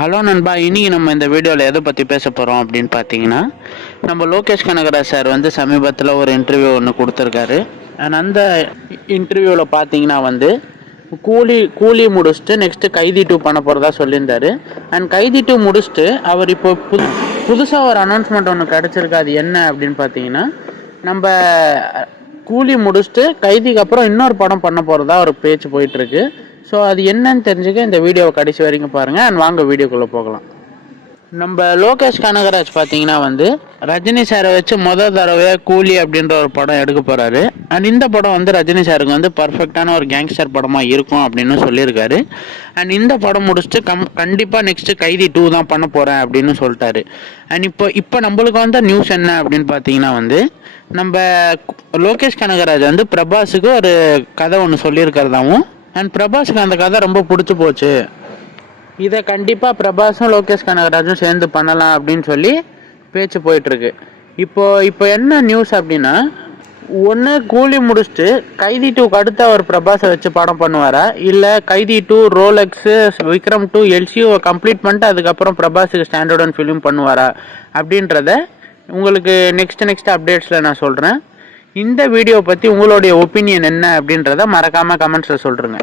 Hello நண்பா, இன்னைக்கு நம்ம இந்த வீடியோவில் எதை பற்றி பேச போகிறோம் அப்படின்னு பார்த்தீங்கன்னா, நம்ம லோகேஷ் கனகராஜ் சார் வந்து சமீபத்தில் ஒரு இன்டர்வியூ ஒன்று கொடுத்துருக்காரு. அண்ட் அந்த இன்டர்வியூவில் பார்த்தீங்கன்னா கூலி முடிச்சுட்டு நெக்ஸ்ட்டு கைதி 2 பண்ண போகிறதா சொல்லியிருந்தாரு. அண்ட் கைதி 2 முடிச்சுட்டு அவர் இப்போ புதுசாக ஒரு அனௌன்ஸ்மெண்ட் ஒன்று கிடச்சிருக்கு. அது என்ன அப்படின்னு பார்த்தீங்கன்னா, நம்ம கூலி முடிச்சுட்டு கைதிக்கு அப்புறம் இன்னொரு படம் பண்ண போகிறதா ஒரு பேச்சு போயிட்டுருக்கு. ஸோ அது என்னன்னு தெரிஞ்சுக்க இந்த வீடியோவை கடைசி வரைக்கும் பாருங்கள். அண்ட் வாங்க வீடியோக்குள்ளே போகலாம். நம்ம லோகேஷ் கனகராஜ் பார்த்தீங்கன்னா ரஜினி சாரை வச்சு தடவையாக கூலி அப்படின்ற ஒரு படம் எடுக்க போகிறாரு. அண்ட் இந்த படம் ரஜினி சாருக்கு பர்ஃபெக்டான ஒரு கேங்ஸ்டர் படமாக இருக்கும் அப்படின்னு சொல்லியிருக்காரு. அண்ட் இந்த படம் முடிச்சுட்டு கண்டிப்பாக நெக்ஸ்ட்டு கைதி 2 தான் பண்ண போகிறேன் அப்படின்னு சொல்லிட்டாரு. அண்ட் இப்போ நம்மளுக்கு நியூஸ் என்ன அப்படின்னு பார்த்தீங்கன்னா நம்ம லோகேஷ் கனகராஜ் பிரபாஸுக்கு ஒரு கதை ஒன்று சொல்லியிருக்கிறதாவும், அண்ட் பிரபாஸுக்கு அந்த கதை ரொம்ப பிடிச்சி போச்சு, இதை கண்டிப்பாக பிரபாஸும் லோகேஷ் கனகராஜும் சேர்ந்து பண்ணலாம் அப்படின்னு சொல்லி பேச்சு போயிட்டுருக்கு. இப்போ என்ன நியூஸ் அப்படின்னா, ஒன்று கூலி முடிச்சுட்டு கைதி 2க்கு அடுத்து அவர் பிரபாஸை வச்சு படம் பண்ணுவாரா, இல்லை கைதி 2 ரோலெக்ஸு விக்ரம் 2 எல்சிஓவை கம்ப்ளீட் பண்ணிட்டு அதுக்கப்புறம் பிரபாஸுக்கு ஸ்டாண்டர்ட் ஃபிலிம் பண்ணுவாரா அப்படின்றத உங்களுக்கு நெக்ஸ்ட் அப்டேட்ஸில் நான் சொல்கிறேன். இந்த வீடியோ பற்றி உங்களுடைய ஒப்பீனியன் என்ன அப்படின்றத மறக்காமல் கமெண்ட்ஸில் சொல்கிறேங்க.